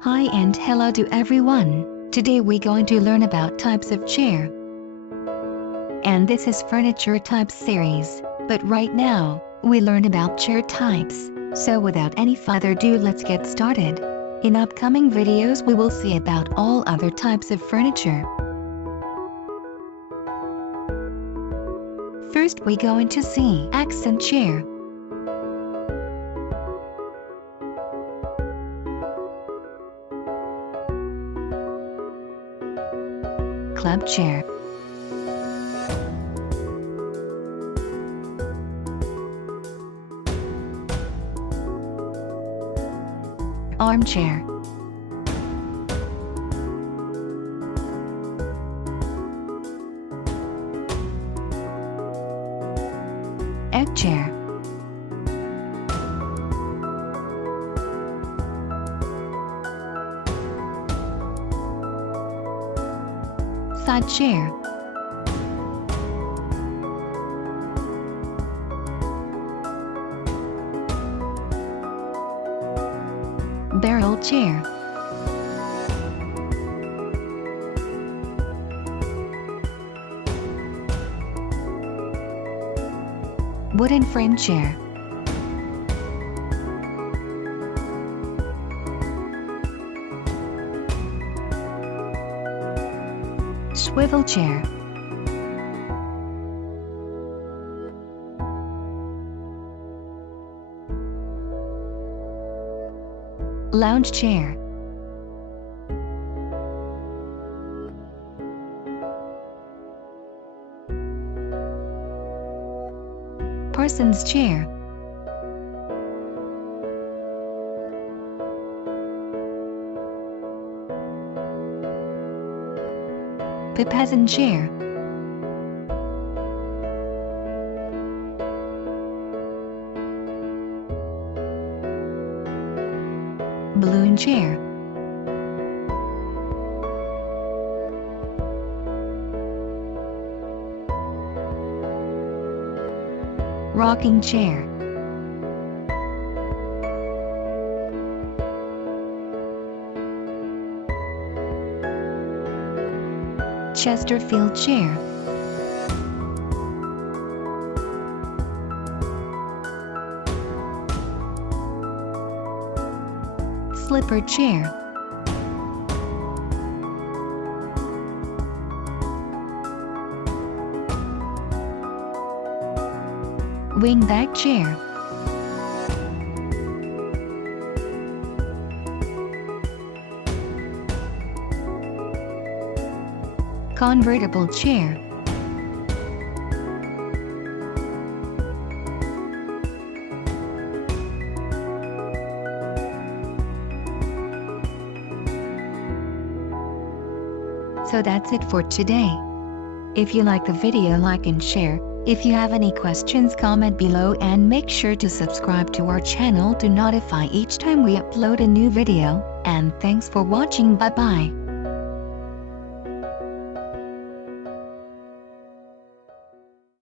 Hi and hello to everyone. Today we're going to learn about types of chair. And this is furniture types series, but right now, we learn about chair types. So without any further ado, let's get started. In upcoming videos we will see about all other types of furniture. First we're going to see accent chair. Club chair. Armchair. Egg chair. Side chair. Barrel chair. Wooden frame chair. Swivel chair. Lounge chair. Parsons chair. Papasan chair. Balloon chair. Rocking chair. Chesterfield chair. Slipper chair. Wingback chair. Convertible chair. So that's it for today. If you like the video, like and share. If you have any questions, comment below and make sure to subscribe to our channel to notify each time we upload a new video. And thanks for watching. Bye bye.